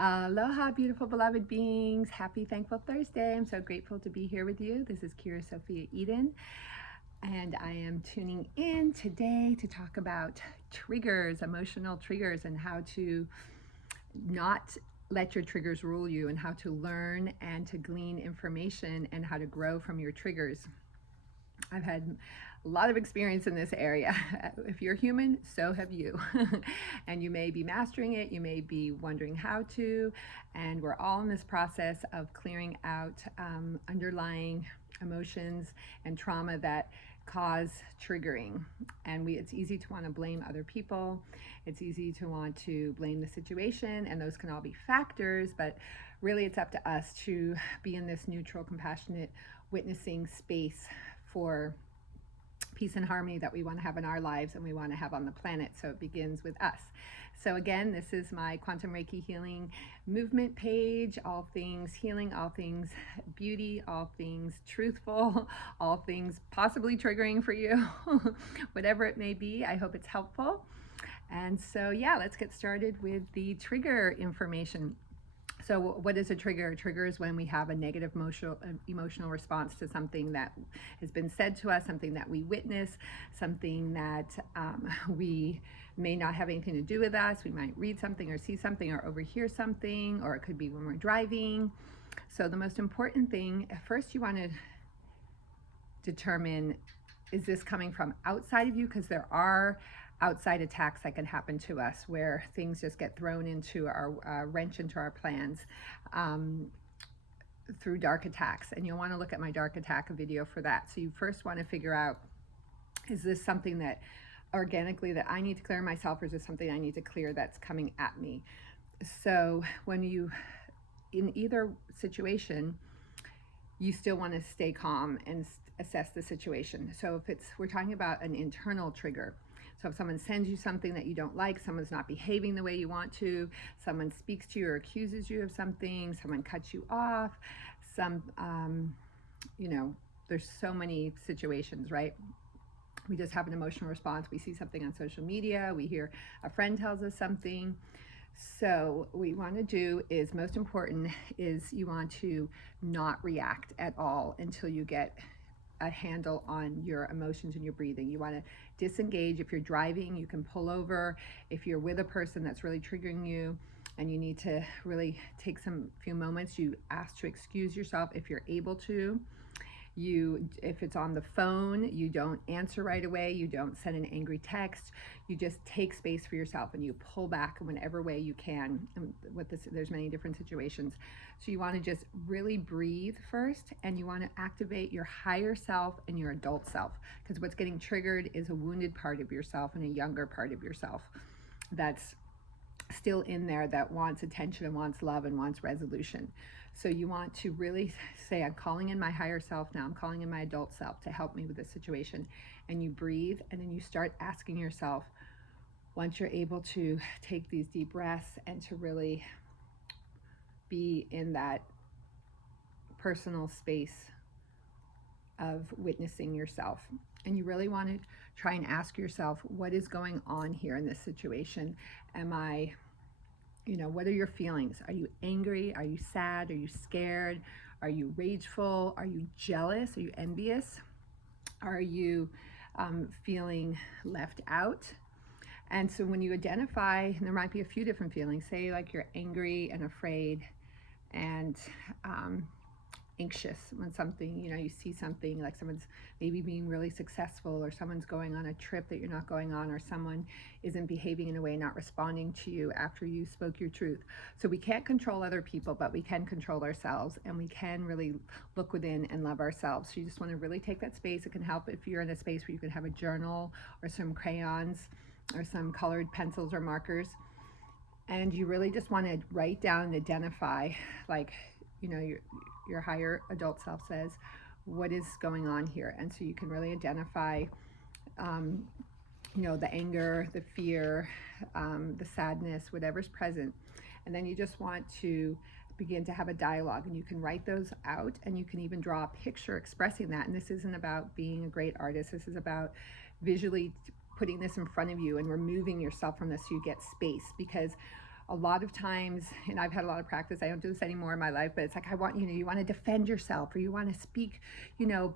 Aloha, beautiful beloved beings. Happy Thankful Thursday. I'm so grateful to be here with you. This is Kira Sophia Eden, and I am tuning in today to talk about triggers, emotional triggers, and how to not let your triggers rule you, and how to learn and to glean information and how to grow from your triggers. I've had a lot of experience in this area. If you're human, so have you. And you may be mastering it, you may be wondering how to, and we're all in this process of clearing out underlying emotions and trauma that cause triggering. And it's easy to want to blame other people. It's easy to want to blame the situation, and those can all be factors, but really it's up to us to be in this neutral, compassionate, witnessing space for peace and harmony that we want to have in our lives and we want to have on the planet. So it begins with us. So again, this is my Quantum Reiki Healing movement page. All things healing, all things beauty, all things truthful, all things possibly triggering for you, whatever it may be. I hope it's helpful. And so yeah, let's get started with the trigger information. So what is a trigger? A trigger is when we have a negative emotional response to something that has been said to us, something that we witness, something that we may not have anything to do with us. We might read something or see something or overhear something, or it could be when we're driving. So the most important thing, at first you want to determine, is this coming from outside of you? Because there are outside attacks that can happen to us where things just get thrown into our wrench into our plans through dark attacks. And you'll want to look at my dark attack video for that. So you first want to figure out, is this something that organically that I need to clear myself, or is this something I need to clear that's coming at me? So when you, in either situation, you still want to stay calm and assess the situation. So if we're talking about an internal trigger, so if someone sends you something that you don't like, someone's not behaving the way you want to, someone speaks to you or accuses you of something, someone cuts you off, there's so many situations, right? We just have an emotional response. We see something on social media, we hear a friend tells us something. So what you want to do is, most important is you want to not react at all until you get a handle on your emotions and your breathing. You want to disengage. If you're driving, you can pull over. If you're with a person that's really triggering you and you need to really take few moments, you ask to excuse yourself if you're able to. If it's on the phone, you don't answer right away, you don't send an angry text, you just take space for yourself and you pull back in whatever way you can. And there's many different situations. So you want to just really breathe first, and you want to activate your higher self and your adult self, because what's getting triggered is a wounded part of yourself and a younger part of yourself that's still in there, that wants attention and wants love and wants resolution. So you want to really say, I'm calling in my higher self now, I'm calling in my adult self to help me with this situation. And you breathe, and then you start asking yourself, once you're able to take these deep breaths and to really be in that personal space of witnessing yourself. And you really want to try and ask yourself, what is going on here in this situation? What are your feelings? Are you angry? Are you sad? Are you scared? Are you rageful? Are you jealous? Are you envious? Are you feeling left out? And so when you identify, and there might be a few different feelings, say like you're angry and afraid and anxious when something, you see something like someone's maybe being really successful, or someone's going on a trip that you're not going on, or someone isn't behaving in a way, not responding to you after you spoke your truth. So we can't control other people, but we can control ourselves, and we can really look within and love ourselves. So you just want to really take that space. It can help if you're in a space where you can have a journal or some crayons or some colored pencils or markers, and you really just want to write down and identify, like, your higher adult self says, what is going on here? And so you can really identify, the anger, the fear, the sadness, whatever's present. And then you just want to begin to have a dialogue, and you can write those out, and you can even draw a picture expressing that. And this isn't about being a great artist. This is about visually putting this in front of you and removing yourself from this so you get space. Because a lot of times, and I've had a lot of practice, I don't do this anymore in my life, but it's like, you want to defend yourself, or you want to speak,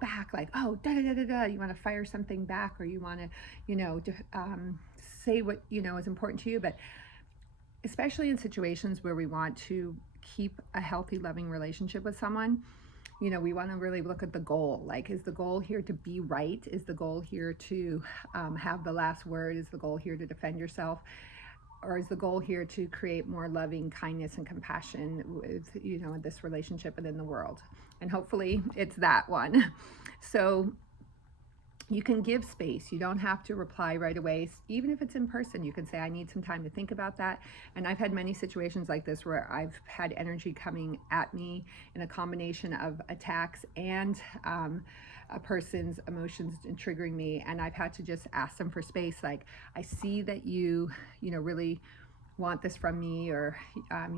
back, like, oh, da da da da da, you want to fire something back, or you want to, say what, is important to you. But especially in situations where we want to keep a healthy, loving relationship with someone, we want to really look at the goal. Like, is the goal here to be right? Is the goal here to have the last word? Is the goal here to defend yourself? Or is the goal here to create more loving kindness and compassion with, in this relationship and in the world? And hopefully it's that one. So you can give space. You don't have to reply right away. Even if it's in person, you can say, I need some time to think about that. And I've had many situations like this where I've had energy coming at me in a combination of attacks and a person's emotions and triggering me. And I've had to just ask them for space. Like, I see that you really want this from me, or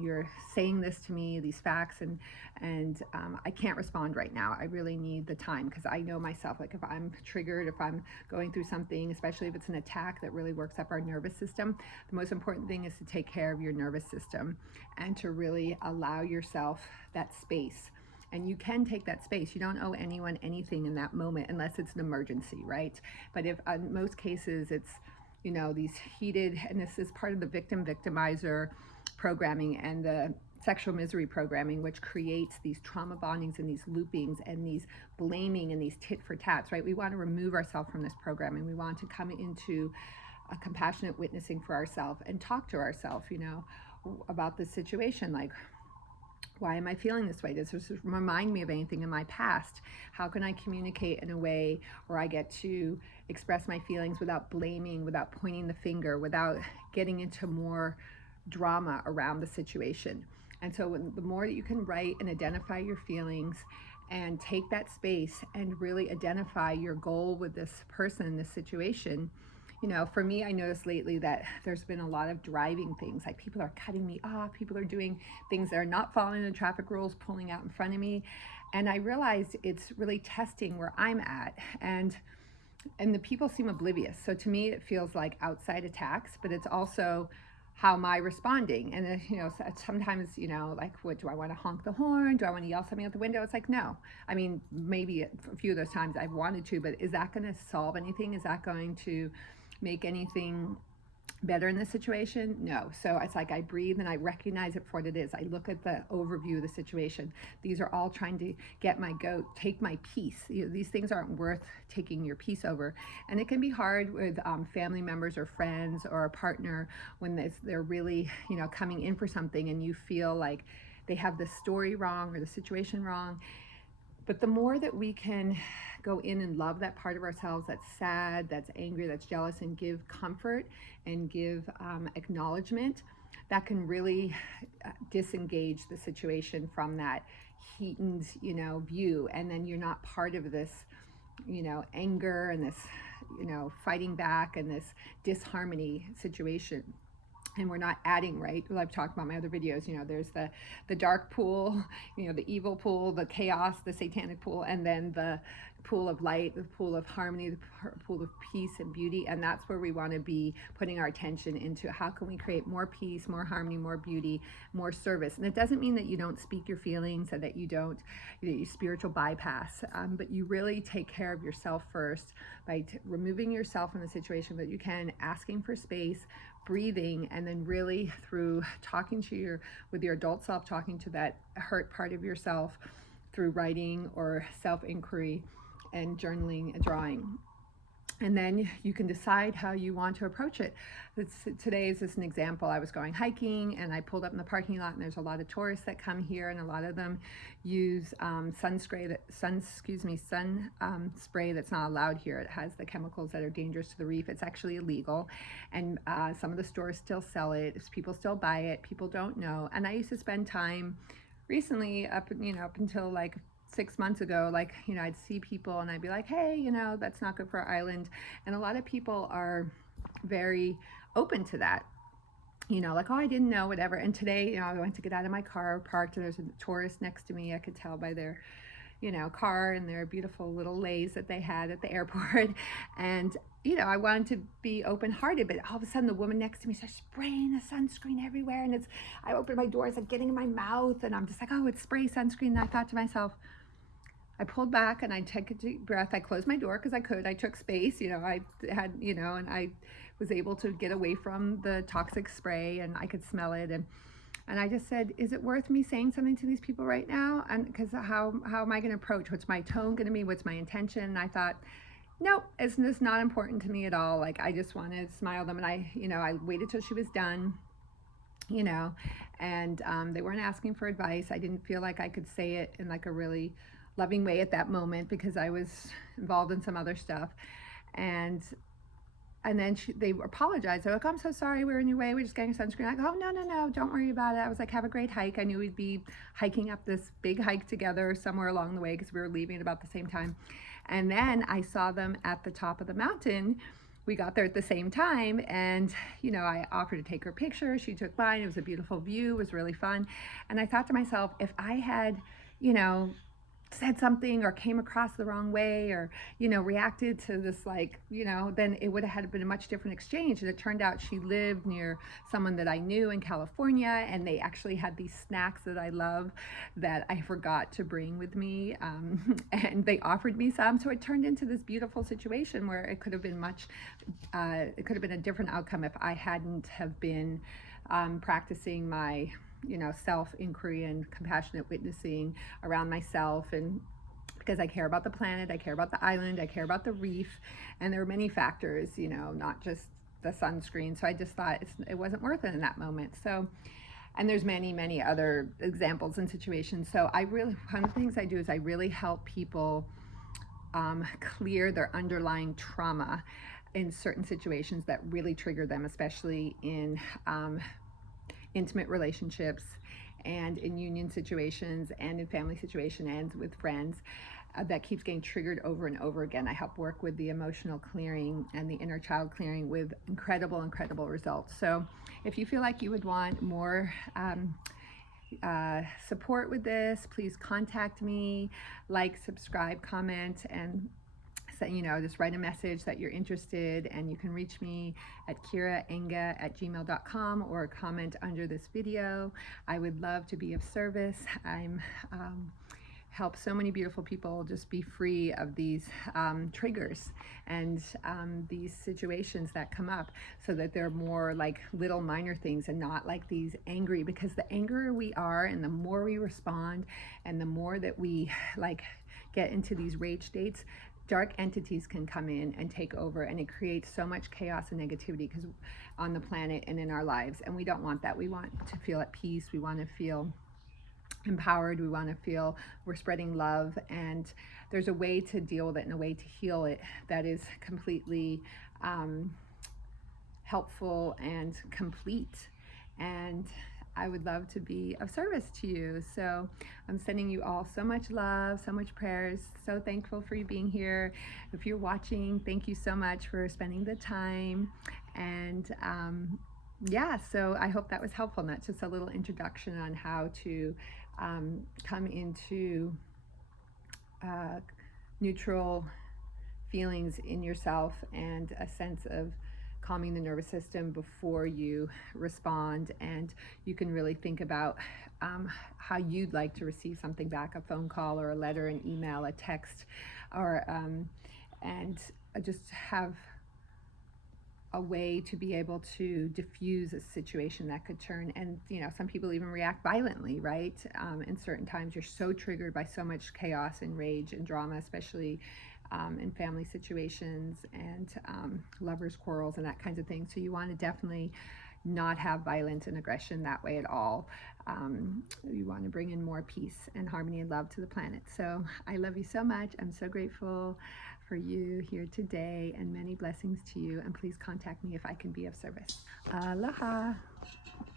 you're saying this to me, these facts, and I can't respond right now. I really need the time, because I know myself, like, if I'm triggered, if I'm going through something, especially if it's an attack that really works up our nervous system, the most important thing is to take care of your nervous system and to really allow yourself that space. And you can take that space. You don't owe anyone anything in that moment unless it's an emergency, right? But if in most cases it's these heated, and this is part of the victim-victimizer programming and the sexual misery programming, which creates these trauma bondings and these loopings and these blaming and these tit for tats, right? We want to remove ourselves from this programming. We want to come into a compassionate witnessing for ourselves and talk to ourselves, about the situation. Like, why am I feeling this way? Does this remind me of anything in my past? How can I communicate in a way where I get to express my feelings without blaming, without pointing the finger, without getting into more drama around the situation? And so the more that you can write and identify your feelings and take that space and really identify your goal with this person, this situation, for me, I noticed lately that there's been a lot of driving things. Like, people are cutting me off, people are doing things that are not following the traffic rules, pulling out in front of me. And I realized it's really testing where I'm at. And the people seem oblivious. So to me, it feels like outside attacks, but it's also how am I responding? And sometimes, like, what, do I want to honk the horn? Do I want to yell something out the window? It's like, no. I mean, maybe a few of those times I've wanted to, but is that going to solve anything? Is that going to make anything better in this situation? No. So it's like, I breathe and I recognize it for what it is. I look at the overview of the situation. These are all trying to get my goat, take my peace. These things aren't worth taking your peace over. And it can be hard with family members or friends or a partner when they're really, coming in for something and you feel like they have the story wrong or the situation wrong. But the more that we can go in and love that part of ourselves that's sad, that's angry, that's jealous, and give comfort and give acknowledgement, that can really disengage the situation from that heightened, view. And then you're not part of this, anger and this, fighting back and this disharmony situation. And we're not adding, right? Well, I've talked about my other videos, there's the dark pool, the evil pool, the chaos, the satanic pool, and then the pool of light, the pool of harmony, the pool of peace and beauty. And that's where we want to be putting our attention into how can we create more peace, more harmony, more beauty, more service. And it doesn't mean that you don't speak your feelings and that you don't, you spiritual bypass, but you really take care of yourself first by removing yourself from the situation that you can, asking for space, breathing, and then really through talking to with your adult self, talking to that hurt part of yourself through writing or self-inquiry and journaling and drawing. And then you can decide how you want to approach it. Today is just an example. I was going hiking and I pulled up in the parking lot, and there's a lot of tourists that come here, and a lot of them use sun spray that's not allowed here. It has the chemicals that are dangerous to the reef. It's actually illegal, and some of the stores still sell it. People still buy it. People don't know. And I used to spend time recently up until like 6 months ago, I'd see people and I'd be like, hey, that's not good for our island. And a lot of people are very open to that, like, oh, I didn't know, whatever. And today, I went to get out of my car, parked, and there's a tourist next to me. I could tell by their, car and their beautiful little leis that they had at the airport. And you know, I wanted to be open-hearted, but all of a sudden the woman next to me starts spraying the sunscreen everywhere, and I opened my door, it's like getting in my mouth, and I'm just like, oh, it's spray sunscreen. And I thought to myself, I pulled back and I took a deep breath. I closed my door because I could. I took space, you know, I had, you know, and I was able to get away from the toxic spray, and I could smell it. And I just said, is it worth me saying something to these people right now? And because how am I going to approach? What's my tone going to be? What's my intention? And I thought, nope, it's just not important to me at all. Like, I just want to smile at them. And I waited till she was done, you know, and they weren't asking for advice. I didn't feel like I could say it in like a really loving way at that moment because I was involved in some other stuff. And then they apologized. They're like, oh, I'm so sorry, we're in your way, we're just getting sunscreen. I go, oh, no, don't worry about it. I was like, have a great hike. I knew we'd be hiking up this big hike together somewhere along the way because we were leaving at about the same time. And then I saw them at the top of the mountain. We got there at the same time, and, you know, I offered to take her picture. She took mine. It was a beautiful view. It was really fun. And I thought to myself, if I had, you know, said something or came across the wrong way or, you know, reacted to this, like, you know, then it would have had been a much different exchange. And it turned out she lived near someone that I knew in California, and they actually had these snacks that I love that I forgot to bring with me, and they offered me some. So it turned into this beautiful situation where it could have been it could have been a different outcome if I hadn't have been practicing my, you know, self-inquiry and compassionate witnessing around myself. And because I care about the planet, I care about the island, I care about the reef, and there are many factors, you know, not just the sunscreen. So I just thought it wasn't worth it in that moment. So, and there's many other examples and situations. So one of the things I do is I really help people clear their underlying trauma in certain situations that really trigger them, especially in intimate relationships and in union situations and in family situations and with friends, that keeps getting triggered over and over again. I help work with the emotional clearing and the inner child clearing with incredible results. So if you feel like you would want more support with this, please contact me, like, subscribe, comment, and you know, just write a message that you're interested, and you can reach me at kiraenge@gmail.com or comment under this video. I would love to be of service. I'm help so many beautiful people just be free of these triggers and these situations that come up, so that they're more like little minor things and not like these angry, because the angrier we are and the more we respond and the more that we like get into these rage states, dark entities can come in and take over, and it creates so much chaos and negativity because on the planet and in our lives, and we don't want that. We want to feel at peace. We want to feel empowered. We want to feel we're spreading love, and there's a way to deal with it and a way to heal it that is completely helpful and complete. And I would love to be of service to you. So I'm sending you all so much love, so much prayers. So thankful for you being here. If you're watching, thank you so much for spending the time. And yeah, so I hope that was helpful. And that's just a little introduction on how to come into neutral feelings in yourself and a sense of calming the nervous system before you respond. And you can really think about how you'd like to receive something back, a phone call or a letter, an email, a text, or and just have a way to be able to diffuse a situation that could turn, and you know, some people even react violently, right? In certain times you're so triggered by so much chaos and rage and drama, especially in family situations and lovers' quarrels and that kinds of thing. So you want to definitely not have violence and aggression that way at all. You want to bring in more peace and harmony and love to the planet. So I love you so much. I'm so grateful for you here today, and many blessings to you. And please contact me if I can be of service. Aloha.